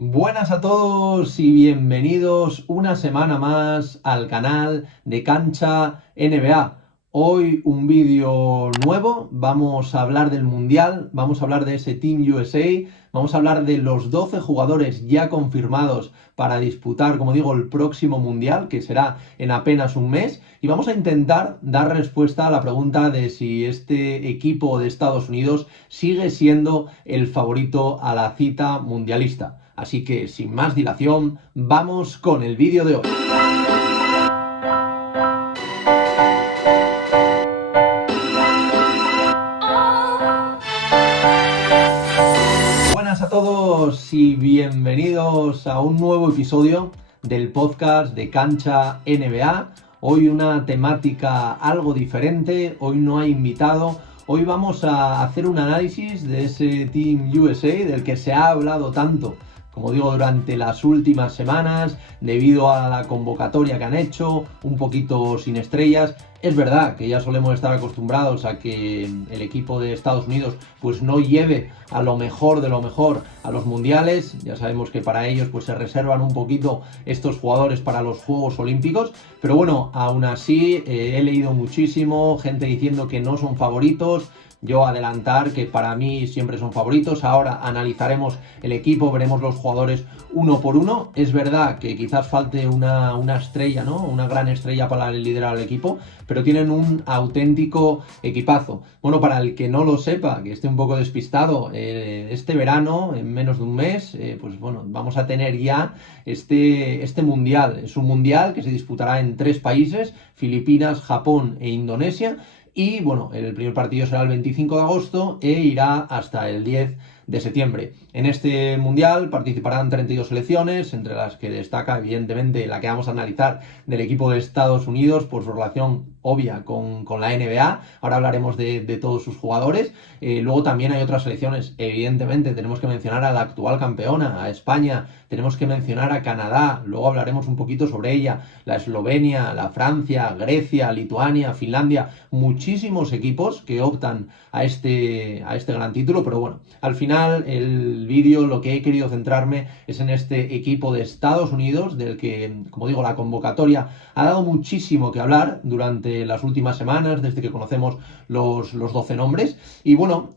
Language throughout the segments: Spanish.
Buenas a todos y bienvenidos una semana más al canal de Cancha NBA. Hoy un vídeo nuevo, vamos a hablar del Mundial, vamos a hablar de ese Team USA, vamos a hablar de los 12 jugadores ya confirmados para disputar, como digo, el próximo Mundial, que será en apenas un mes, y vamos a intentar dar respuesta a la pregunta de si este equipo de Estados Unidos sigue siendo el favorito a la cita mundialista. Así que, sin más dilación, vamos con el vídeo de hoy. Buenas a todos y bienvenidos a un nuevo episodio del podcast de Cancha NBA. Hoy una temática algo diferente, hoy no hay invitado. Hoy vamos a hacer un análisis de ese Team USA del que se ha hablado tanto, como digo, durante las últimas semanas, debido a la convocatoria que han hecho, un poquito sin estrellas. Es verdad que ya solemos estar acostumbrados a que el equipo de Estados Unidos pues no lleve a lo mejor de lo mejor a los mundiales. Ya sabemos que para ellos pues se reservan un poquito estos jugadores para los Juegos Olímpicos. Pero bueno, aún así he leído muchísimo, gente diciendo que no son favoritos. Yo adelantar que para mí siempre son favoritos. Ahora analizaremos el equipo, veremos los jugadores uno por uno. Es verdad que quizás falte una estrella, ¿no? Una gran estrella para liderar el equipo, pero tienen un auténtico equipazo. Bueno, para el que no lo sepa, que esté un poco despistado, este verano, en menos de un mes, pues bueno, vamos a tener ya este mundial. Es un mundial que se disputará en 3 países: Filipinas, Japón e Indonesia. Y bueno, el primer partido será el 25 de agosto e irá hasta el 10 de septiembre. En este mundial participarán 32 selecciones, entre las que destaca evidentemente la que vamos a analizar del equipo de Estados Unidos por su relación obvia con la NBA. Ahora hablaremos de todos sus jugadores. Luego también hay otras selecciones. Evidentemente tenemos que mencionar a la actual campeona, a España. Tenemos que mencionar a Canadá. Luego hablaremos un poquito sobre ella. La Eslovenia, la Francia, Grecia, Lituania, Finlandia. Muchísimos equipos que optan a este gran título. Pero bueno, al final el vídeo lo que he querido centrarme es en este equipo de Estados Unidos, del que, como digo, la convocatoria ha dado muchísimo que hablar durante las últimas semanas, desde que conocemos los 12 nombres. Y bueno,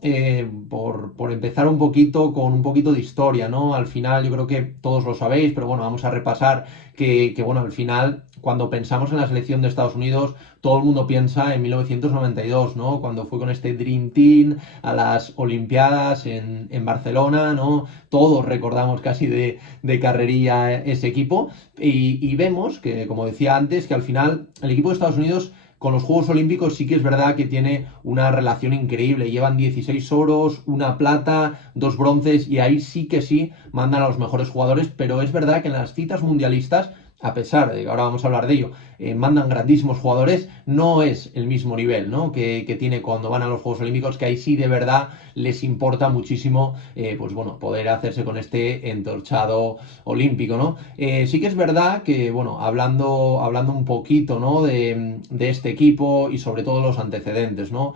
por empezar un poquito con un poquito de historia, ¿no? Al final yo creo que todos lo sabéis, pero bueno, vamos a repasar que bueno, al final, cuando pensamos en la selección de Estados Unidos, todo el mundo piensa en 1992, ¿no? Cuando fue con este Dream Team a las Olimpiadas en Barcelona, ¿no? Todos recordamos casi de carrerilla ese equipo y vemos que, como decía antes, que al final el equipo de Estados Unidos con los Juegos Olímpicos sí que es verdad que tiene una relación increíble. Llevan 16 oros, una plata, 2 bronces y ahí sí que sí mandan a los mejores jugadores, pero es verdad que en las citas mundialistas, a pesar de que ahora vamos a hablar de ello, mandan grandísimos jugadores, no es el mismo nivel, ¿no? que tiene cuando van a los Juegos Olímpicos, que ahí sí de verdad les importa muchísimo, pues bueno, poder hacerse con este entorchado olímpico, ¿no? Sí que es verdad que, bueno, hablando un poquito, ¿no? de este equipo y sobre todo los antecedentes, ¿no?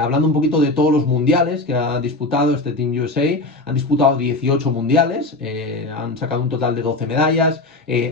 Hablando un poquito de todos los mundiales que ha disputado este Team USA, han disputado 18 mundiales, han sacado un total de 12 medallas,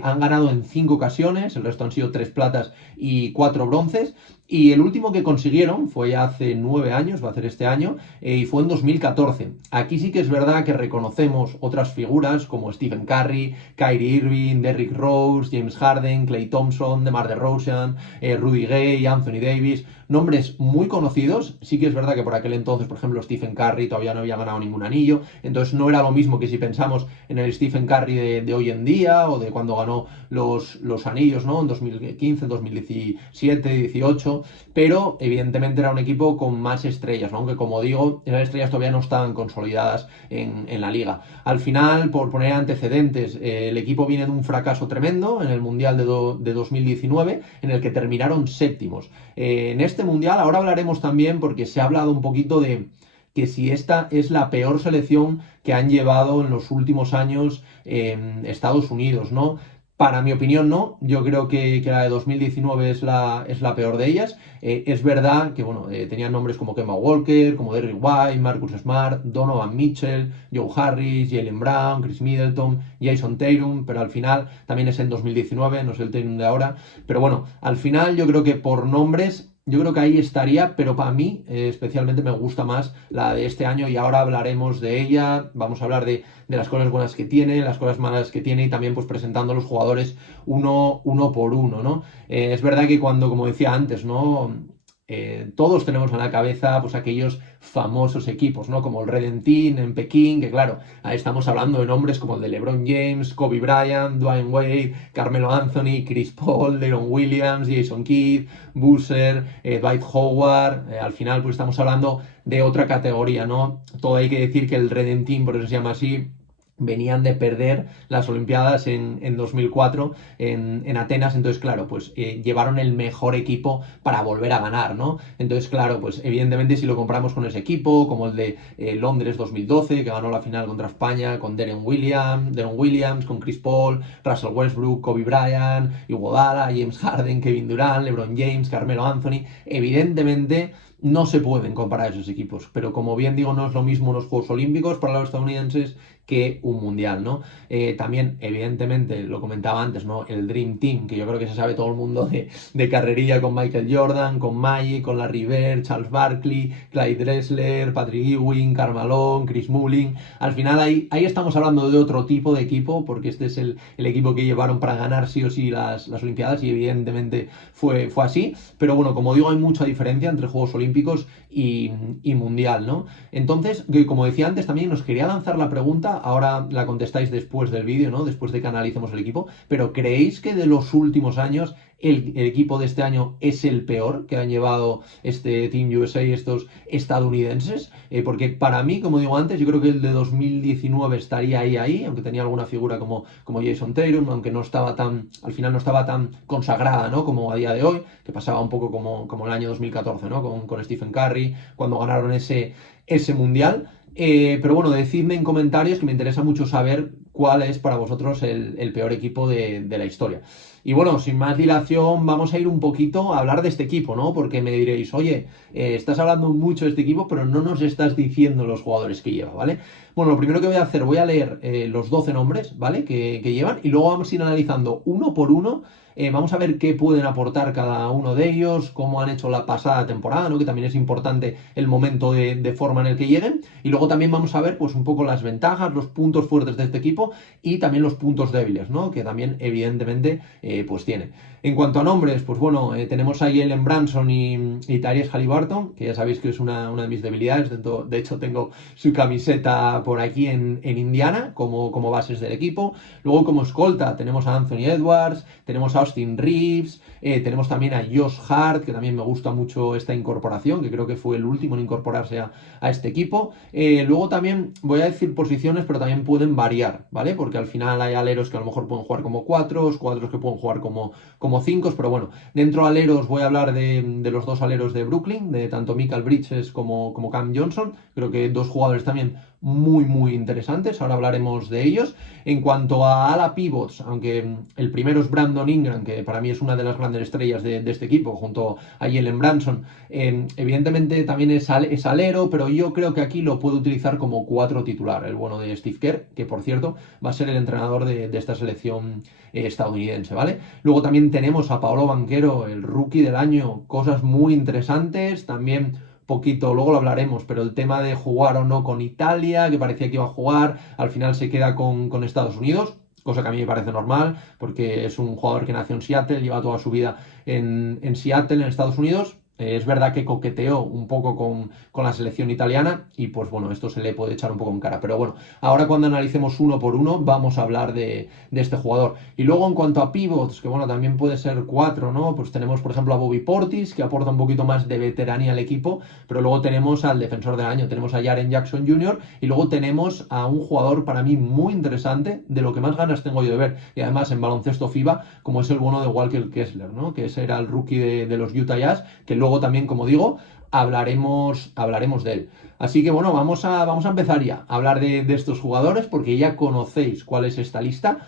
han ganado en 5 ocasiones, el resto han sido 3 platas y 4 bronces. Y el último que consiguieron fue hace 9 años, va a ser este año, y fue en 2014. Aquí sí que es verdad que reconocemos otras figuras como Stephen Curry, Kyrie Irving, Derrick Rose, James Harden, Klay Thompson, DeMar DeRozan, Rudy Gay, Anthony Davis, nombres muy conocidos. Sí que es verdad que por aquel entonces, por ejemplo, Stephen Curry todavía no había ganado ningún anillo, entonces no era lo mismo que si pensamos en el Stephen Curry de hoy en día o de cuando ganó los anillos, ¿no? En 2015, 2017, 18, pero evidentemente era un equipo con más estrellas, ¿no? Aunque como digo, esas estrellas todavía no estaban consolidadas en la liga. Al final, por poner antecedentes, el equipo viene de un fracaso tremendo en el Mundial de 2019, en el que terminaron séptimos. En este Mundial, ahora hablaremos también, porque se ha hablado un poquito de que si esta es la peor selección que han llevado en los últimos años Estados Unidos, ¿no? Para mi opinión, no. Yo creo que la de 2019 es la peor de ellas. Es verdad que bueno, tenían nombres como Kemba Walker, como Derrick White, Marcus Smart, Donovan Mitchell, Joe Harris, Jaylen Brown, Chris Middleton, Jason Tatum, pero al final también es en 2019, no es el Tatum de ahora. Pero bueno, al final yo creo que por nombres yo creo que ahí estaría, pero para mí especialmente me gusta más la de este año y ahora hablaremos de ella. Vamos a hablar de las cosas buenas que tiene, las cosas malas que tiene y también pues presentando a los jugadores uno por uno, ¿no? Es verdad que cuando, como decía antes, ¿no? Todos tenemos en la cabeza pues aquellos famosos equipos, ¿no? Como el Redention en Pekín, que claro, ahí estamos hablando de nombres como el de LeBron James, Kobe Bryant, Dwayne Wade, Carmelo Anthony, Chris Paul, Deron Williams, Jason Kidd, Boozer, Dwight Howard. Al final pues estamos hablando de otra categoría, ¿no? Todo hay que decir que el Redention, por eso se llama así, venían de perder las Olimpiadas en 2004 en Atenas, entonces claro, pues llevaron el mejor equipo para volver a ganar, ¿no? Entonces claro, pues evidentemente si lo comparamos con ese equipo, como el de Londres 2012, que ganó la final contra España, con Deron Williams, con Chris Paul, Russell Westbrook, Kobe Bryant, Iguodala, James Harden, Kevin Durant, LeBron James, Carmelo Anthony, evidentemente no se pueden comparar esos equipos, pero como bien digo, no es lo mismo unos Juegos Olímpicos para los estadounidenses que un mundial, ¿no? También, evidentemente, lo comentaba antes, ¿no? El Dream Team, que yo creo que se sabe todo el mundo de carrerilla con Michael Jordan, con Magic, con Larry Bird, Charles Barkley, Clyde Drexler, Patrick Ewing, Karl Malone, Chris Mullin. Al final ahí estamos hablando de otro tipo de equipo, porque este es el equipo que llevaron para ganar sí o sí las Olimpiadas y evidentemente fue así. Pero bueno, como digo, hay mucha diferencia entre Juegos Olímpicos y Mundial, ¿no? Entonces, como decía antes, también nos quería lanzar la pregunta, ahora la contestáis después del vídeo, ¿no? Después de que analicemos el equipo, pero ¿creéis que de los últimos años el equipo de este año es el peor que han llevado este Team USA, estos estadounidenses? Porque para mí, como digo antes, yo creo que el de 2019 estaría ahí, aunque tenía alguna figura como Jason Tatum, aunque no estaba al final no estaba tan consagrada, ¿no? Como a día de hoy, que pasaba un poco como el año 2014, ¿no? Con Stephen Curry, cuando ganaron ese mundial. Pero bueno, decidme en comentarios que me interesa mucho saber cuál es para vosotros el peor equipo de la historia. Y bueno, sin más dilación, vamos a ir un poquito a hablar de este equipo, ¿no? Porque me diréis, oye, estás hablando mucho de este equipo, pero no nos estás diciendo los jugadores que lleva, ¿vale? Bueno, lo primero que voy a hacer, voy a leer los 12 nombres, ¿vale? Que llevan y luego vamos a ir analizando uno por uno. Vamos a ver qué pueden aportar cada uno de ellos, cómo han hecho la pasada temporada, ¿no? Que también es importante el momento de forma en el que lleguen. Y luego también vamos a ver, pues, un poco las ventajas, los puntos fuertes de este equipo y también los puntos débiles, ¿no? Que también, evidentemente, pues tiene. En cuanto a nombres, pues bueno, tenemos a Jalen Brunson y Tyrese Haliburton, que ya sabéis que es una de mis debilidades. De hecho, tengo su camiseta por aquí en Indiana como bases del equipo. Luego, como escolta, tenemos a Anthony Edwards, tenemos a Austin Reeves, tenemos también a Josh Hart, que también me gusta mucho esta incorporación, que creo que fue el último en incorporarse a este equipo. Luego también voy a decir posiciones, pero también pueden variar, ¿vale? Porque al final hay aleros que a lo mejor pueden jugar como cuatros que pueden jugar como cinco, pero bueno, dentro de aleros voy a hablar de los dos aleros de Brooklyn, de tanto Mikal Bridges como Cam Johnson. Creo que dos jugadores también muy interesantes, ahora hablaremos de ellos. En cuanto a ala pivots, aunque el primero es Brandon Ingram, que para mí es una de las grandes estrellas de este equipo, junto a Jalen Brunson, evidentemente también es alero, pero yo creo que aquí lo puedo utilizar como cuatro titular, el bueno de Steve Kerr, que por cierto va a ser el entrenador de esta selección estadounidense, ¿vale? Luego también tenemos a Paolo Banchero, el rookie del año, cosas muy interesantes, también poquito, luego lo hablaremos, pero el tema de jugar o no con Italia, que parecía que iba a jugar, al final se queda con Estados Unidos, cosa que a mí me parece normal, porque es un jugador que nació en Seattle, lleva toda su vida en Seattle, en Estados Unidos. Es verdad que coqueteó un poco con la selección italiana y pues bueno, esto se le puede echar un poco en cara. Pero bueno, ahora cuando analicemos uno por uno vamos a hablar de este jugador. Y luego en cuanto a pivots, que bueno, también puede ser cuatro, ¿no? Pues tenemos por ejemplo a Bobby Portis, que aporta un poquito más de veteranía al equipo, pero luego tenemos al defensor del año, tenemos a Jaren Jackson Jr. y luego tenemos a un jugador para mí muy interesante, de lo que más ganas tengo yo de ver, y además en baloncesto FIBA, como es el bueno de Walker Kessler, ¿no? Que ese era el rookie de los Utah Jazz, que luego también, como digo, hablaremos de él. Así que bueno, vamos a empezar ya a hablar de estos jugadores, porque ya conocéis cuál es esta lista.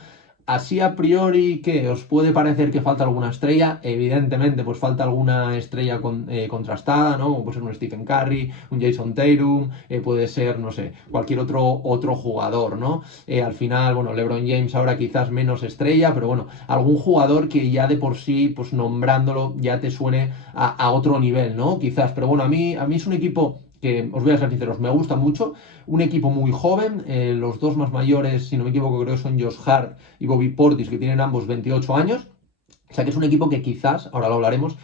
Así a priori, ¿qué? ¿Os puede parecer que falta alguna estrella? Evidentemente, pues falta alguna estrella contrastada, ¿no? Como puede ser un Stephen Curry, un Jason Tatum, puede ser, no sé, cualquier otro jugador, ¿no? Al final, bueno, LeBron James ahora quizás menos estrella, pero bueno, algún jugador que ya de por sí, pues nombrándolo, ya te suene a otro nivel, ¿no? Quizás, pero bueno, a mí es un equipo que, os voy a ser sinceros, me gusta mucho, un equipo muy joven, los dos más mayores, si no me equivoco, creo que son Josh Hart y Bobby Portis, que tienen ambos 28 años. O sea que es un equipo que quizás, ahora lo hablaremos,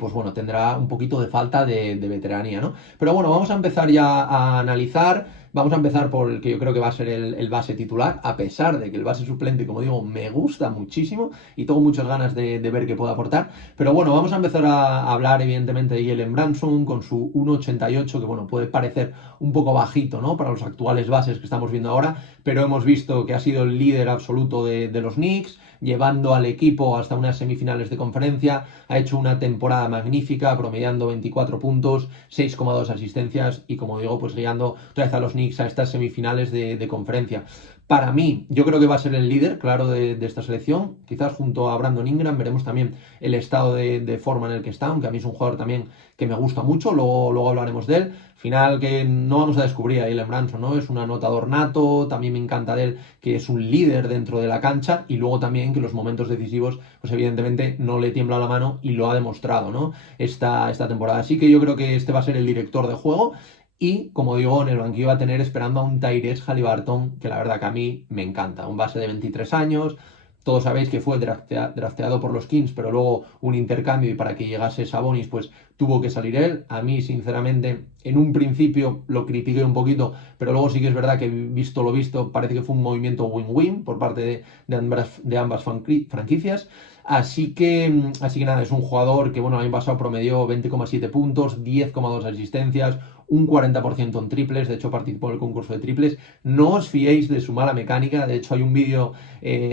pues bueno, tendrá un poquito de falta de veteranía, ¿no? Pero bueno, vamos a empezar ya a analizar. Vamos a empezar por el que yo creo que va a ser el base titular, a pesar de que el base suplente, como digo, me gusta muchísimo y tengo muchas ganas de ver qué puede aportar. Pero bueno, vamos a empezar a hablar, evidentemente, de Jalen Brunson con su 1,88, que bueno, puede parecer un poco bajito, ¿no? Para los actuales bases que estamos viendo ahora, pero hemos visto que ha sido el líder absoluto de los Knicks, llevando al equipo hasta unas semifinales de conferencia, ha hecho una temporada magnífica, promediando 24 puntos, 6,2 asistencias y, como digo, pues guiando otra vez a los Knicks a estas semifinales de conferencia. Para mí, yo creo que va a ser el líder, claro, de esta selección. Quizás junto a Brandon Ingram veremos también el estado de forma en el que está, aunque a mí es un jugador también que me gusta mucho, luego hablaremos de él. Final que no vamos a descubrir a Jalen Brunson, ¿no? Es un anotador nato, también me encanta de él que es un líder dentro de la cancha y luego también que los momentos decisivos, pues evidentemente no le tiembla la mano y lo ha demostrado, ¿no? Esta temporada. Así que yo creo que este va a ser el director de juego y, como digo, en el banquillo va a tener esperando a un Tyrese Haliburton, que la verdad que a mí me encanta. Un base de 23 años, todos sabéis que fue drafteado por los Kings, pero luego un intercambio y para que llegase Sabonis, pues tuvo que salir él. A mí, sinceramente, en un principio lo critiqué un poquito, pero luego sí que es verdad que, visto lo visto, parece que fue un movimiento win-win por parte de ambas franquicias. Así que nada, es un jugador que, bueno, el año pasado promedió 20,7 puntos, 10,2 asistencias, un 40% en triples, de hecho participó en el concurso de triples. No os fiéis de su mala mecánica, de hecho hay un vídeo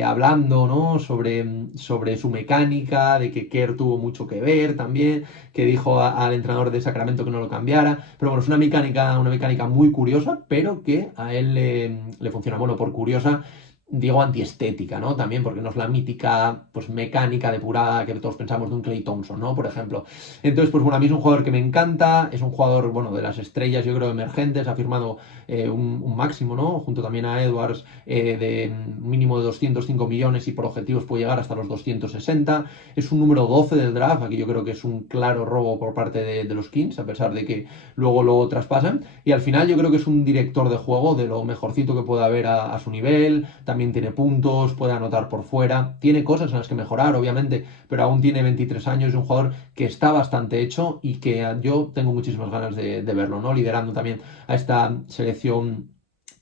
hablando, ¿no? sobre su mecánica, de que Kerr tuvo mucho que ver también, que dijo al entrenador de Sacramento que no lo cambiara, pero bueno, es una mecánica muy curiosa, pero que a él le funciona. Bueno, por curiosa digo antiestética, ¿no? También porque no es la mítica, pues, mecánica depurada que todos pensamos de un Klay Thompson, ¿no? Por ejemplo. Entonces, pues bueno, a mí es un jugador que me encanta, es un jugador, bueno, de las estrellas, yo creo, emergentes, ha firmado un máximo, ¿no? Junto también a Edwards, de un mínimo de 205 millones y por objetivos puede llegar hasta los 260. Es un número 12 del draft, aquí yo creo que es un claro robo por parte de los Kings, a pesar de que luego lo traspasan. Y al final yo creo que es un director de juego de lo mejorcito que puede haber a su nivel, también tiene puntos, puede anotar por fuera, tiene cosas en las que mejorar, obviamente, pero aún tiene 23 años, es un jugador que está bastante hecho y que yo tengo muchísimas ganas de verlo, ¿no? Liderando también a esta selección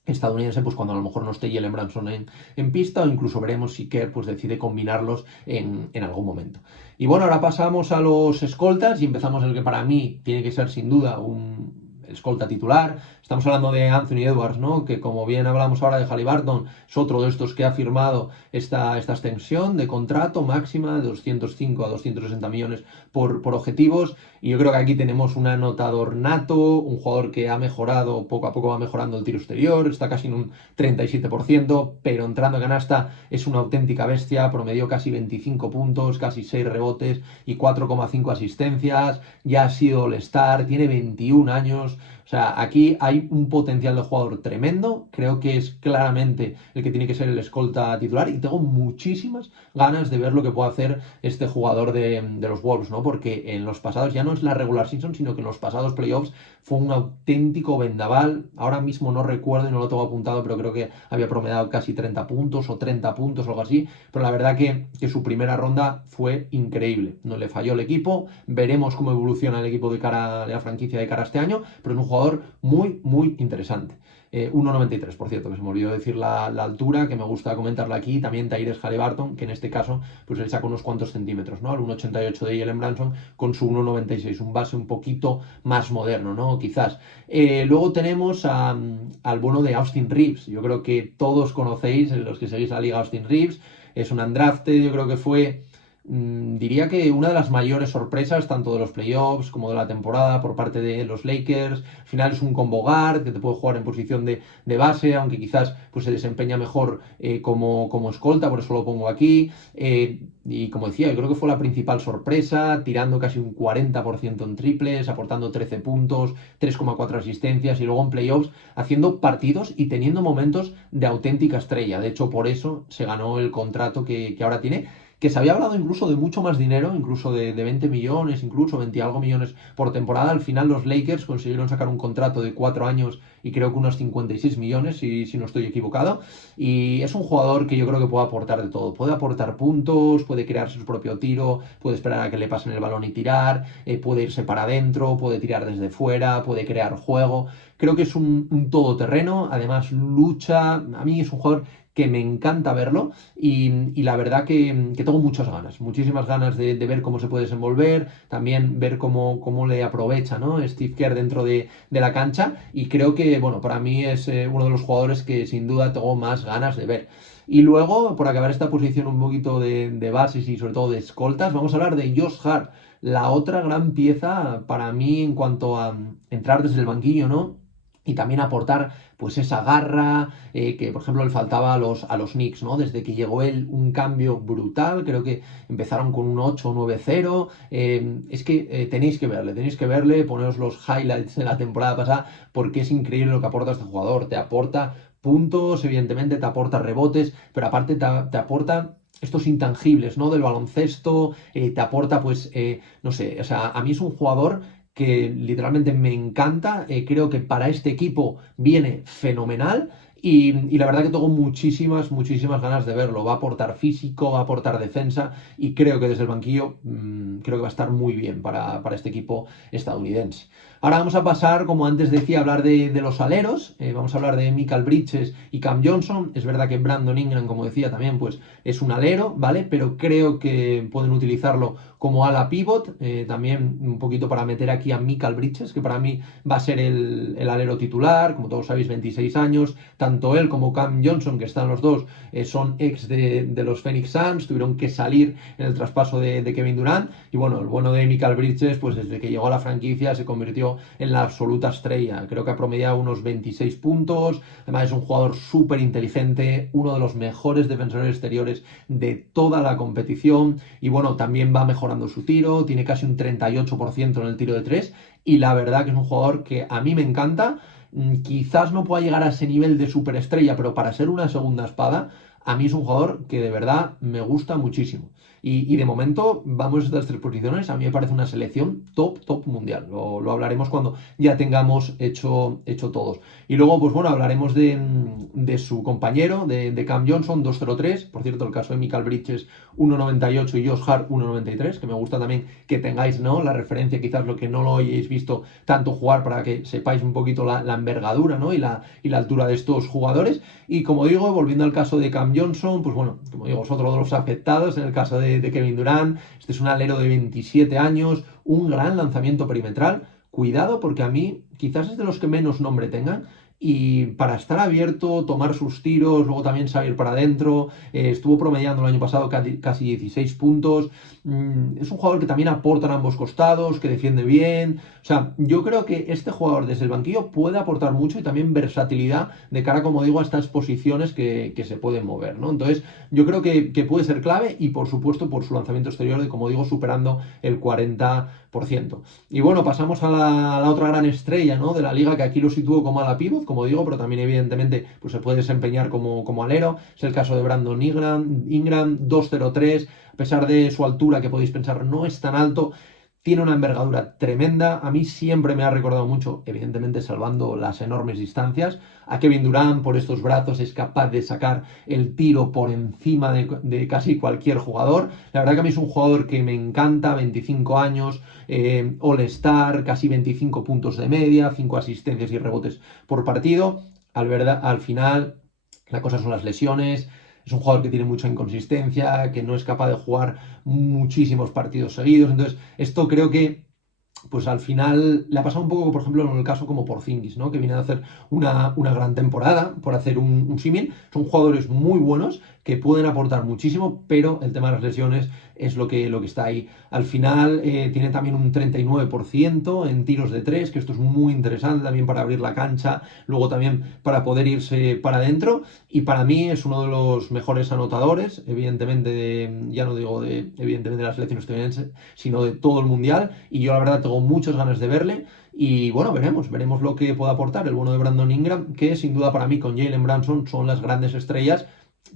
estadounidense, pues cuando a lo mejor no esté Jalen Brunson en pista, o incluso veremos si Kerr pues decide combinarlos en algún momento. Y bueno, ahora pasamos a los escoltas y empezamos el que para mí tiene que ser sin duda un escolta titular. Estamos hablando de Anthony Edwards, ¿no? Que, como bien hablamos ahora de Haliburton, es otro de estos que ha firmado esta extensión de contrato máxima de 205 a 260 millones por objetivos. Y yo creo que aquí tenemos un anotador nato, un jugador que ha mejorado, poco a poco va mejorando el tiro exterior, está casi en un 37%, pero entrando a canasta es una auténtica bestia, promedió casi 25 puntos, casi 6 rebotes y 4,5 asistencias, ya ha sido All-Star, tiene 21 años. O sea, aquí hay un potencial de jugador tremendo. Creo que es claramente el que tiene que ser el escolta titular y tengo muchísimas ganas de ver lo que puede hacer este jugador de los Wolves, ¿no? Porque en los pasados, ya no es la regular season, sino que en los pasados playoffs fue un auténtico vendaval. Ahora mismo no recuerdo y no lo tengo apuntado, pero creo que había promediado casi 30 puntos o 30 puntos o algo así. Pero la verdad que su primera ronda fue increíble. No le falló el equipo. Veremos cómo evoluciona el equipo de la franquicia de cara a este año, pero es un jugador muy, muy interesante. 1,93, por cierto, que se me olvidó decir la altura, que me gusta comentarla aquí. También Tyrese Haliburton, que en este caso pues le saca unos cuantos centímetros, ¿no? Al 1,88 de Jalen Brunson con su 1,96, un base un poquito más moderno, ¿no? Quizás. Luego tenemos al bueno de Austin Reeves. Yo creo que todos conocéis, los que seguís la liga, Austin Reeves. Es un undrafted, yo creo que fue diría que una de las mayores sorpresas, tanto de los playoffs como de la temporada, por parte de los Lakers. Al final es un combo guard que te puede jugar en posición de base, aunque quizás pues, se desempeña mejor como escolta, por eso lo pongo aquí. Y como decía, yo creo que fue la principal sorpresa, tirando casi un 40% en triples, aportando 13 puntos, 3,4 asistencias y luego en playoffs haciendo partidos y teniendo momentos de auténtica estrella. De hecho, por eso se ganó el contrato que ahora tiene, que se había hablado incluso de mucho más dinero, incluso de 20 millones, incluso 20 y algo millones por temporada. Al final los Lakers consiguieron sacar un contrato de 4 años y creo que unos 56 millones, si no estoy equivocado. Y es un jugador que yo creo que puede aportar de todo. Puede aportar puntos, puede crear su propio tiro, puede esperar a que le pasen el balón y tirar, puede irse para adentro, puede tirar desde fuera, puede crear juego. Creo que es un todoterreno, además lucha. A mí es un jugador que me encanta verlo y la verdad que tengo muchas ganas, muchísimas ganas de ver cómo se puede desenvolver, también ver cómo le aprovecha, ¿no? Steve Kerr dentro de la cancha y creo que, bueno, para mí es uno de los jugadores que sin duda tengo más ganas de ver. Y luego, por acabar esta posición un poquito de bases y sobre todo de escoltas, vamos a hablar de Josh Hart, la otra gran pieza para mí en cuanto a entrar desde el banquillo, ¿no? Y también aportar pues esa garra que por ejemplo le faltaba a los Knicks, ¿no? Desde que llegó él un cambio brutal, creo que empezaron con un 8-9-0, es que tenéis que verle, poneros los highlights de la temporada pasada porque es increíble lo que aporta este jugador, te aporta puntos, evidentemente te aporta rebotes, pero aparte te aporta estos intangibles, ¿no? Del baloncesto, te aporta, pues, no sé, o sea, a mí es un jugador que literalmente me encanta, creo que para este equipo viene fenomenal y la verdad que tengo muchísimas ganas de verlo. Va a aportar físico, va a aportar defensa y creo que desde el banquillo creo que va a estar muy bien para este equipo estadounidense. Ahora vamos a pasar, como antes decía, a hablar de los aleros. Vamos a hablar de Mikal Bridges y Cam Johnson. Es verdad que Brandon Ingram, como decía también, pues es un alero, ¿vale? Pero creo que pueden utilizarlo como ala pivot, también un poquito para meter aquí a Mikal Bridges, que para mí va a ser el alero titular, como todos sabéis, 26 años, tanto él como Cam Johnson, que están los dos, son ex de los Phoenix Suns, tuvieron que salir en el traspaso de Kevin Durant, y bueno, el bueno de Mikal Bridges, pues desde que llegó a la franquicia se convirtió en la absoluta estrella, creo que ha promediado unos 26 puntos, además es un jugador súper inteligente, uno de los mejores defensores exteriores de toda la competición, y bueno, también va mejorando su tiro, tiene casi un 38% en el tiro de 3 y la verdad que es un jugador que a mí me encanta. Quizás no pueda llegar a ese nivel de superestrella, pero para ser una segunda espada, a mí es un jugador que de verdad me gusta muchísimo. Y de momento, vamos a estas tres posiciones. A mí me parece una selección top mundial. Lo hablaremos cuando ya tengamos hecho todos. Y luego, pues bueno, hablaremos de su compañero, de Cam Johnson, 2,03. Por cierto, el caso de Mikal Bridges, 1,98 y Josh Hart, 1,93. Que me gusta también que tengáis, ¿no? La referencia, quizás lo que no lo hayáis visto tanto jugar para que sepáis un poquito la envergadura, ¿no? Y la altura de estos jugadores. Y como digo, volviendo al caso de Cam Johnson, pues bueno, como digo, es otro de los afectados en el caso de Kevin Durant. Este es un alero de 27 años, un gran lanzamiento perimetral. Cuidado porque a mí quizás es de los que menos nombre tengan. Y para estar abierto, tomar sus tiros, luego también salir para adentro, estuvo promediando el año pasado casi 16 puntos. Es un jugador que también aporta en ambos costados, que defiende bien. O sea, yo creo que este jugador desde el banquillo puede aportar mucho y también versatilidad de cara, como digo, a estas posiciones que se pueden mover, ¿no? Entonces, yo creo que puede ser clave y, por supuesto, por su lanzamiento exterior, de, como digo, superando el 40%. Y bueno, pasamos a la otra gran estrella, ¿no? De la liga, que aquí lo sitúo como ala pívot, como digo, pero también, evidentemente, pues se puede desempeñar como alero. Es el caso de Brandon Ingram 2,03. A pesar de su altura, que podéis pensar no es tan alto, tiene una envergadura tremenda. A mí siempre me ha recordado mucho, evidentemente salvando las enormes distancias, a Kevin Durant. Por estos brazos es capaz de sacar el tiro por encima de casi cualquier jugador. La verdad que a mí es un jugador que me encanta, 25 años, All-Star, casi 25 puntos de media, 5 asistencias y rebotes por partido. Al final, la cosa son las lesiones. Es un jugador que tiene mucha inconsistencia, que no es capaz de jugar muchísimos partidos seguidos. Entonces, esto creo que pues al final le ha pasado un poco, por ejemplo, en el caso como Porzingis, ¿no? Que viene a hacer una gran temporada, por hacer un símil. Son jugadores muy buenos que pueden aportar muchísimo, pero el tema de las lesiones es lo que está ahí. Al final tiene también un 39% en tiros de tres, que esto es muy interesante también para abrir la cancha, luego también para poder irse para adentro. Y para mí es uno de los mejores anotadores, evidentemente, ya no digo evidentemente de la selección estadounidense, sino de todo el mundial. Y yo la verdad tengo muchas ganas de verle. Y bueno, veremos lo que puede aportar el bueno de Brandon Ingram, que sin duda para mí con Jalen Brunson son las grandes estrellas,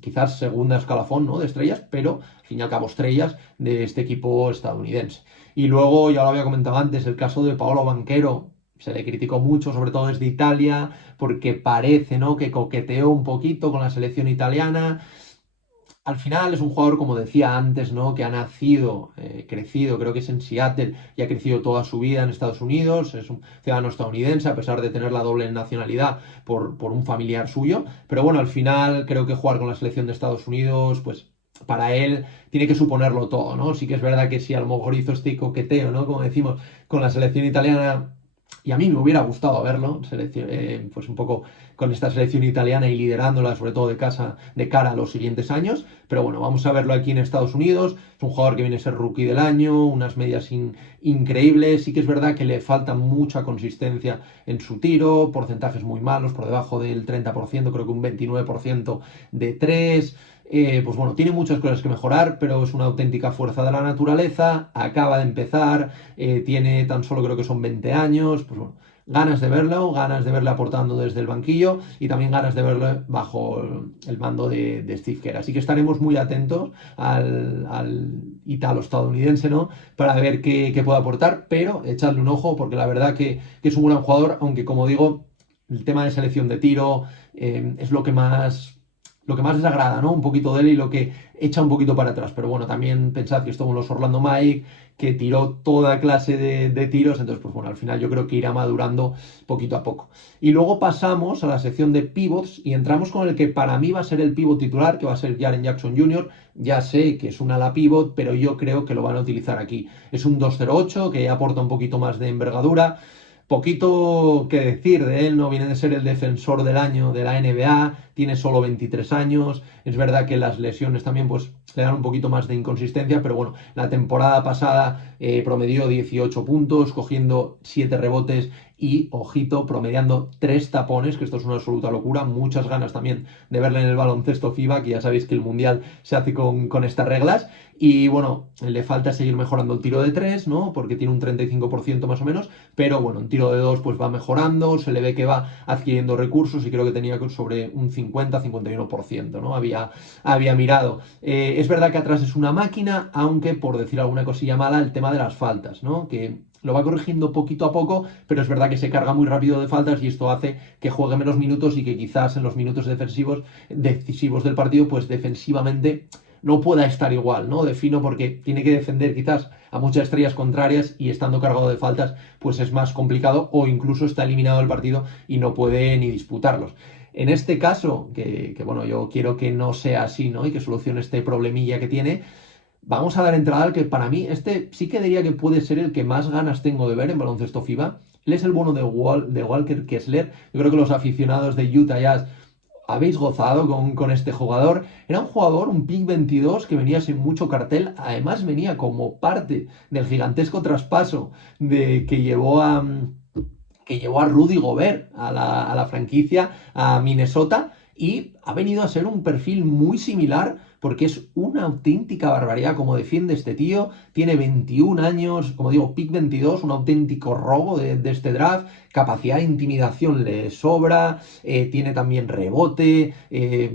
quizás segunda escalafón, ¿no?, de estrellas, pero al fin y al cabo estrellas de este equipo estadounidense. Y luego, ya lo había comentado antes, el caso de Paolo Banchero. Se le criticó mucho, sobre todo desde Italia, porque parece, ¿no?, que coqueteó un poquito con la selección italiana. Al final es un jugador, como decía antes, ¿no?, que ha nacido, crecido, creo que es en Seattle, y ha crecido toda su vida en Estados Unidos. Es un ciudadano estadounidense, a pesar de tener la doble nacionalidad por un familiar suyo. Pero bueno, al final creo que jugar con la selección de Estados Unidos, pues para él tiene que suponerlo todo, ¿no? Sí que es verdad que si a lo mejor hizo este coqueteo, ¿no?, como decimos, con la selección italiana, y a mí me hubiera gustado verlo, pues un poco con esta selección italiana y liderándola, sobre todo de cara a los siguientes años. Pero bueno, vamos a verlo aquí en Estados Unidos. Es un jugador que viene a ser rookie del año, unas medias increíbles. Sí que es verdad que le falta mucha consistencia en su tiro, porcentajes muy malos, por debajo del 30%, creo que un 29% de 3. Pues bueno, tiene muchas cosas que mejorar, pero es una auténtica fuerza de la naturaleza. Acaba de empezar, tiene tan solo creo que son 20 años. Pues bueno, ganas de verlo, ganas de verle aportando desde el banquillo y también ganas de verlo bajo el mando de Steve Kerr. Así que estaremos muy atentos al italo-estadounidense, ¿no?, para ver qué puede aportar, pero echarle un ojo porque la verdad que es un gran jugador, aunque como digo, el tema de selección de tiro es lo que más desagrada, ¿no?, un poquito de él y lo que echa un poquito para atrás. Pero bueno, también pensad que estuvo en los Orlando Magic, que tiró toda clase de tiros, entonces pues bueno, al final yo creo que irá madurando poquito a poco. Y luego pasamos a la sección de pivots y entramos con el que para mí va a ser el pivot titular, que va a ser Jaren Jackson Jr. Ya sé que es un ala pivot, pero yo creo que lo van a utilizar aquí. Es un 208 que aporta un poquito más de envergadura. Poquito que decir de él, no viene de ser el defensor del año de la NBA, tiene solo 23 años, es verdad que las lesiones también pues le dan un poquito más de inconsistencia, pero bueno, la temporada pasada promedió 18 puntos, cogiendo 7 rebotes y, ojito, promediando 3 tapones, que esto es una absoluta locura, muchas ganas también de verle en el baloncesto FIBA, que ya sabéis que el Mundial se hace con estas reglas. Y bueno, le falta seguir mejorando el tiro de 3, ¿no?, porque tiene un 35% más o menos, pero bueno, en tiro de 2 pues va mejorando, se le ve que va adquiriendo recursos y creo que tenía sobre un 50-51%, ¿no? Había mirado. Es verdad que atrás es una máquina, aunque por decir alguna cosilla mala, el tema de las faltas, ¿no?, que lo va corrigiendo poquito a poco, pero es verdad que se carga muy rápido de faltas y esto hace que juegue menos minutos y que quizás en los minutos decisivos del partido, pues defensivamente no pueda estar igual, ¿no? Defino porque tiene que defender quizás a muchas estrellas contrarias y estando cargado de faltas, pues es más complicado o incluso está eliminado del partido y no puede ni disputarlos. En este caso, que bueno, yo quiero que no sea así, ¿no?, y que solucione este problemilla que tiene, vamos a dar entrada al que para mí, este sí que diría que puede ser el que más ganas tengo de ver en baloncesto FIBA. Él es el bono de Walker Kessler. Yo creo que los aficionados de Utah Jazz habéis gozado con este jugador. Era un jugador, un pick 22, que venía sin mucho cartel. Además, venía como parte del gigantesco traspaso que llevó a Rudy Gobert a la franquicia, a Minnesota, y ha venido a ser un perfil muy similar porque es una auténtica barbaridad como defiende este tío. Tiene 21 años, como digo, pick 22, un auténtico robo de este draft. Capacidad de intimidación le sobra, tiene también rebote,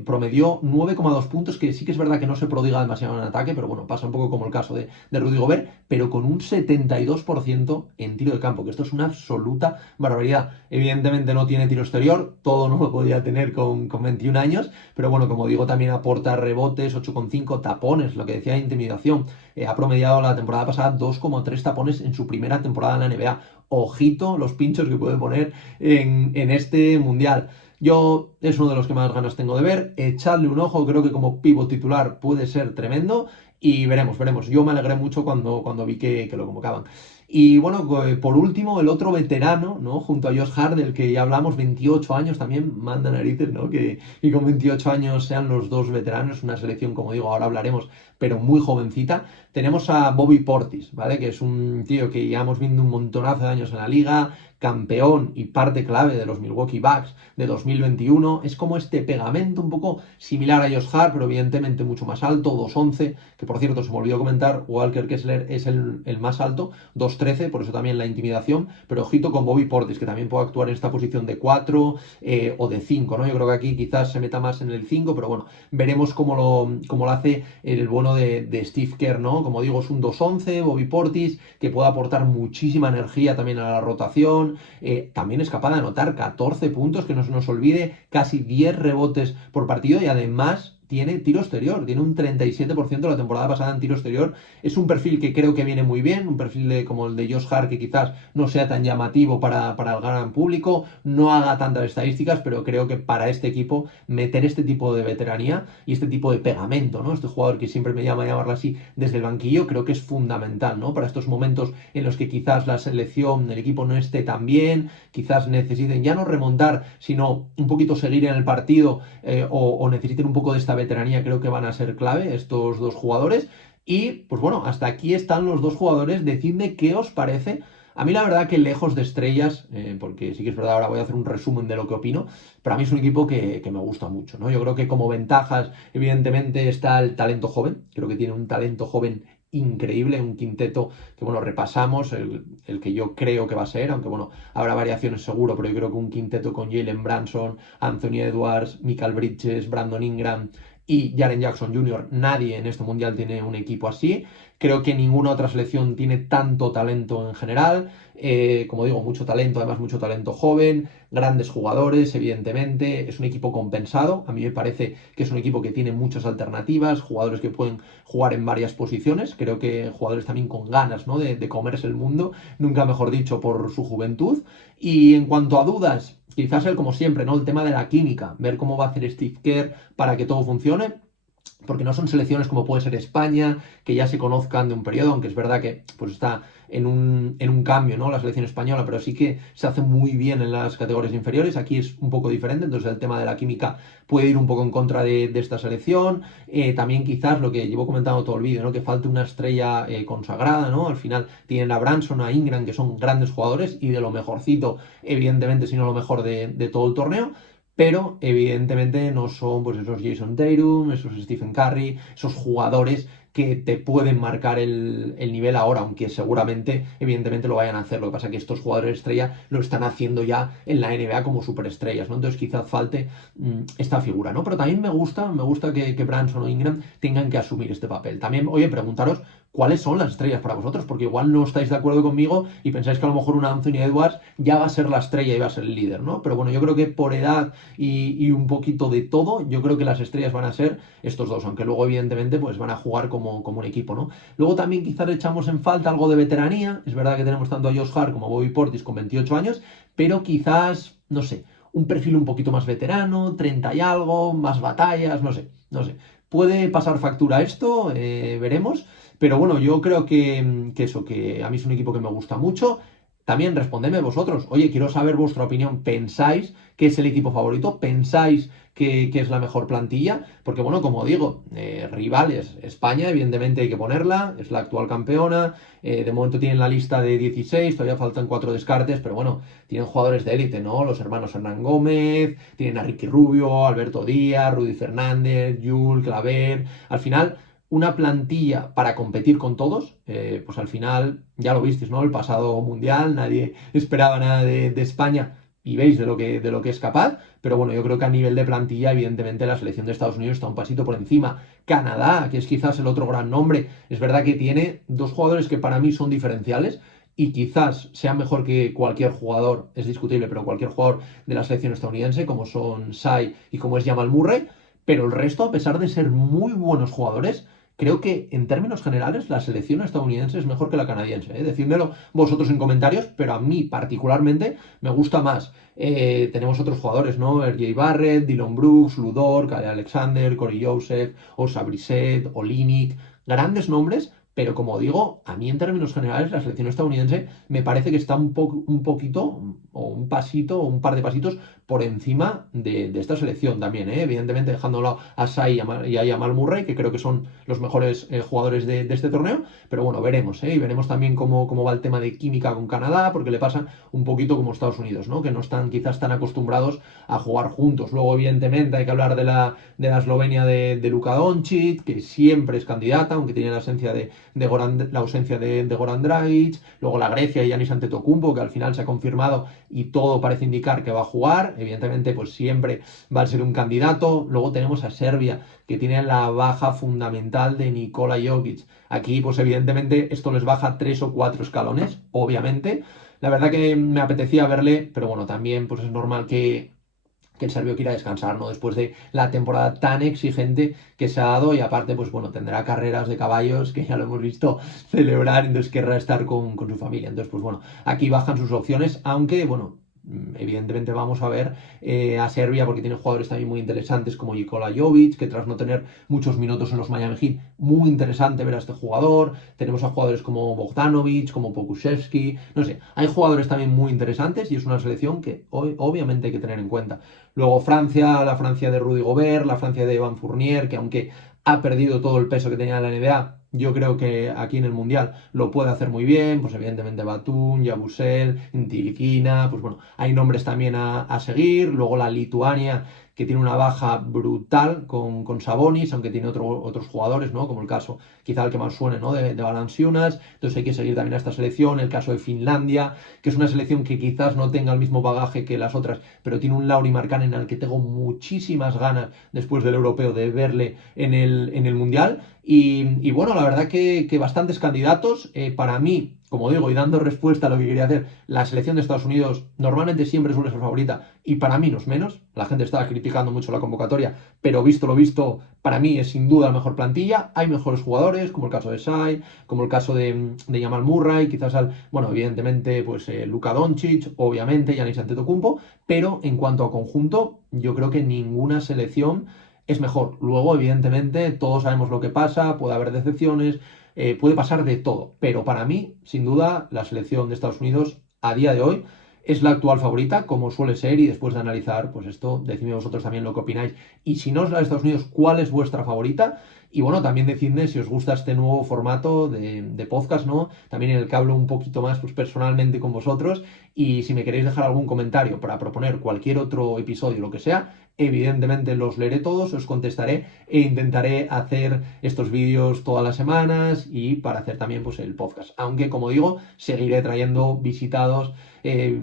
promedió 9,2 puntos, que sí que es verdad que no se prodiga demasiado en ataque, pero bueno, pasa un poco como el caso de Rudy Gobert, pero con un 72% en tiro de campo, que esto es una absoluta barbaridad. Evidentemente no tiene tiro exterior, todo no lo podía tener con 21 años, pero bueno, como digo, también aporta rebotes, 8,5 tapones, lo que decía de intimidación. Ha promediado la temporada pasada 2,3 tapones en su primera temporada en la NBA. Ojito los pinchos que puede poner en este mundial. Yo es uno de los que más ganas tengo de ver. Echadle un ojo, creo que como pívot titular puede ser tremendo. Y veremos. Yo me alegré mucho cuando vi que lo convocaban. Y bueno, por último, el otro veterano, ¿no? Junto a Josh Hart, del que ya hablamos, 28 años también, manda narices, ¿no? Y con 28 años sean los dos veteranos, una selección, como digo, ahora hablaremos, pero muy jovencita. Tenemos a Bobby Portis, ¿vale? Que es un tío que ya hemos visto un montonazo de años en la liga, campeón y parte clave de los Milwaukee Bucks de 2021. Es como este pegamento un poco similar a Josh Hart, pero evidentemente mucho más alto, 2'11", que por cierto se me olvidó comentar, Walker Kessler es el más alto, 2'13", por eso también la intimidación, pero ojito con Bobby Portis, que también puede actuar en esta posición de 4 o de 5, ¿no? Yo creo que aquí quizás se meta más en el 5, pero bueno, veremos cómo lo hace el bueno de Steve Kerr, ¿no? Como digo, es un 2'11", Bobby Portis, que puede aportar muchísima energía también a la rotación, también es capaz de anotar 14 puntos, que no se nos olvide, casi 10 rebotes por partido y además tiene tiro exterior, tiene un 37% la temporada pasada en tiro exterior. Es un perfil que creo que viene muy bien, un perfil como el de Josh Hart, que quizás no sea tan llamativo para el gran público, no haga tantas estadísticas, pero creo que para este equipo meter este tipo de veteranía y este tipo de pegamento, ¿no? Este jugador que siempre me llama a llamarlo así desde el banquillo, creo que es fundamental, ¿no? Para estos momentos en los que quizás la selección, el equipo no esté tan bien, quizás necesiten ya no remontar, sino un poquito seguir en el partido, o necesiten un poco de esta veteranía, creo que van a ser clave estos dos jugadores. Y pues bueno, hasta aquí están los dos jugadores. Decidme qué os parece. A mí la verdad que lejos de estrellas, porque sí que es verdad, ahora voy a hacer un resumen de lo que opino, pero a mí es un equipo que me gusta mucho, ¿no? Yo creo que como ventajas, evidentemente, está el talento joven. Creo que tiene un talento joven increíble, un quinteto que, bueno, repasamos, el que yo creo que va a ser, aunque, bueno, habrá variaciones seguro, pero yo creo que un quinteto con Jalen Branson, Anthony Edwards, Michael Bridges, Brandon Ingram y Jaren Jackson Jr., nadie en este mundial tiene un equipo así. Creo que ninguna otra selección tiene tanto talento en general. Como digo, mucho talento, además mucho talento joven, grandes jugadores, evidentemente. Es un equipo compensado. A mí me parece que es un equipo que tiene muchas alternativas, jugadores que pueden jugar en varias posiciones. Creo que jugadores también con ganas, ¿no? de comerse el mundo, nunca mejor dicho, por su juventud. Y en cuanto a dudas, quizás el como siempre, ¿no? El tema de la química, ver cómo va a hacer Steve Kerr para que todo funcione, porque no son selecciones como puede ser España, que ya se conozcan de un periodo, aunque es verdad que pues está en un cambio, ¿no? La selección española, pero sí que se hace muy bien en las categorías inferiores. Aquí es un poco diferente, entonces el tema de la química puede ir un poco en contra de esta selección. También quizás lo que llevo comentando todo el vídeo, ¿no? Que falte una estrella consagrada, ¿no? Al final tienen a Branson, a Ingram, que son grandes jugadores y de lo mejorcito, evidentemente, si no lo mejor de todo el torneo, pero evidentemente no son pues esos Jason Tatum, esos Stephen Curry, esos jugadores que te pueden marcar el nivel ahora, aunque seguramente, evidentemente, lo vayan a hacer. Lo que pasa es que estos jugadores estrella lo están haciendo ya en la NBA como superestrellas, ¿no? Entonces quizás falte esta figura, ¿no? Pero también me gusta que Branson o Ingram tengan que asumir este papel. También, oye, preguntaros cuáles son las estrellas para vosotros, porque igual no estáis de acuerdo conmigo y pensáis que a lo mejor un Anthony Edwards ya va a ser la estrella y va a ser el líder, ¿no? Pero bueno, yo creo que por edad y un poquito de todo, yo creo que las estrellas van a ser estos dos, aunque luego evidentemente pues van a jugar como un equipo, ¿no? Luego también quizás echamos en falta algo de veteranía, es verdad que tenemos tanto a Josh Hart como a Bobby Portis con 28 años, pero quizás, no sé, un perfil un poquito más veterano, 30 y algo, más batallas, no sé. Puede pasar factura esto, veremos, pero bueno, yo creo que eso, que a mí es un equipo que me gusta mucho. También respondedme vosotros. Oye, quiero saber vuestra opinión. ¿Pensáis que es el equipo favorito? ¿Pensáis que es la mejor plantilla? Porque bueno, como digo, rivales, España evidentemente hay que ponerla, es la actual campeona, de momento tienen la lista de 16, todavía faltan 4 descartes, pero bueno, tienen jugadores de élite, ¿no? Los hermanos Hernán Gómez, tienen a Ricky Rubio, Alberto Díaz, Rudy Fernández, Yul, Claver, al final una plantilla para competir con todos, pues al final ya lo visteis, ¿no? El pasado mundial nadie esperaba nada de España y veis de lo que es capaz, pero bueno, yo creo que a nivel de plantilla, evidentemente la selección de Estados Unidos está un pasito por encima. Canadá, que es quizás el otro gran nombre, es verdad que tiene dos jugadores que para mí son diferenciales y quizás sea mejor que cualquier jugador, es discutible, pero cualquier jugador de la selección estadounidense, como son Shai y como es Jamal Murray, pero el resto, a pesar de ser muy buenos jugadores, creo que en términos generales la selección estadounidense es mejor que la canadiense. Decídmelo vosotros en comentarios, pero a mí particularmente me gusta más. Tenemos otros jugadores, ¿no? R.J. Barrett, Dylan Brooks, Ludor, Kyle Alexander, Corey Joseph, Osa Brissett, Olinik, grandes nombres, Pero como digo, a mí en términos generales la selección estadounidense me parece que está un poquito, o un pasito, o un par de pasitos por encima de esta selección también, ¿eh? Evidentemente dejándolo a Shai y a Jamal Murray, que creo que son los mejores jugadores de este torneo, pero bueno, veremos, ¿eh? Y veremos también cómo va el tema de química con Canadá, porque le pasa un poquito como Estados Unidos, ¿no? Que no están quizás tan acostumbrados a jugar juntos. Luego, evidentemente, hay que hablar de la Eslovenia de Luka Doncic, que siempre es candidata, aunque tiene la ausencia de Goran Dragic. Luego la Grecia y Giannis Antetokounmpo, que al final se ha confirmado y todo parece indicar que va a jugar. Evidentemente, pues siempre va a ser un candidato. Luego tenemos a Serbia, que tiene la baja fundamental de Nikola Jokic. Aquí, pues evidentemente, esto les baja 3 o 4 escalones, obviamente. La verdad que me apetecía verle, pero bueno, también pues es normal que el serbio quiera descansar, ¿no? Después de la temporada tan exigente que se ha dado y aparte, pues bueno, tendrá carreras de caballos que ya lo hemos visto celebrar, entonces querrá estar con su familia. Entonces, pues bueno, aquí bajan sus opciones, aunque, bueno, evidentemente vamos a ver a Serbia porque tiene jugadores también muy interesantes como Nikola Jovic, que tras no tener muchos minutos en los Miami Heat, muy interesante ver a este jugador. Tenemos a jugadores como Bogdanovic, como Pokusevski, no sé, hay jugadores también muy interesantes y es una selección que hoy obviamente hay que tener en cuenta. Luego Francia, la Francia de Rudy Gobert, la Francia de Evan Fournier, que aunque ha perdido todo el peso que tenía en la NBA, yo creo que aquí en el Mundial lo puede hacer muy bien, pues evidentemente Batum, Yabusel, Ntilikina, pues bueno, hay nombres también a seguir. Luego la Lituania, que tiene una baja brutal con Sabonis, aunque tiene otros jugadores, ¿no? Como el caso, quizá el que más suene, ¿no? De Valanciunas. Entonces hay que seguir también a esta selección. El caso de Finlandia, que es una selección que quizás no tenga el mismo bagaje que las otras, pero tiene un Lauri Markkanen al que tengo muchísimas ganas después del europeo de verle en el Mundial. Y bueno, la verdad que bastantes candidatos. Para mí, como digo, y dando respuesta a lo que quería hacer, la selección de Estados Unidos normalmente siempre suele ser favorita y para mí no es menos. La gente estaba criticando mucho la convocatoria, pero visto lo visto, para mí es sin duda la mejor plantilla. Hay mejores jugadores, como el caso de Shai, como el caso de Jamal Murray, quizás bueno, evidentemente, pues Luka Doncic, obviamente, Giannis Antetokounmpo, pero en cuanto a conjunto, yo creo que ninguna selección es mejor. Luego, evidentemente, todos sabemos lo que pasa, puede haber decepciones, puede pasar de todo, pero para mí, sin duda, la selección de Estados Unidos a día de hoy es la actual favorita, como suele ser, y después de analizar, pues esto, decidme vosotros también lo que opináis. Y si no es la de Estados Unidos, ¿cuál es vuestra favorita? Y bueno, también decidme si os gusta este nuevo formato de podcast, ¿no? También en el que hablo un poquito más, pues personalmente con vosotros. Y si me queréis dejar algún comentario para proponer cualquier otro episodio, lo que sea, evidentemente los leeré todos, os contestaré e intentaré hacer estos vídeos todas las semanas y para hacer también pues el podcast. Aunque, como digo, seguiré trayendo eh,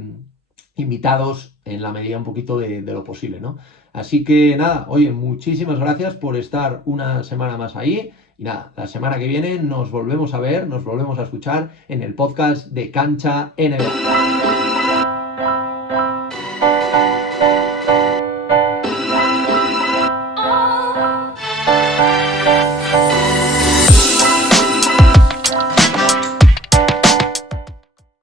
invitados en la medida un poquito de lo posible, ¿no? Así que nada, oye, muchísimas gracias por estar una semana más ahí. Y nada, la semana que viene nos volvemos a ver, nos volvemos a escuchar en el podcast de Cancha NBA.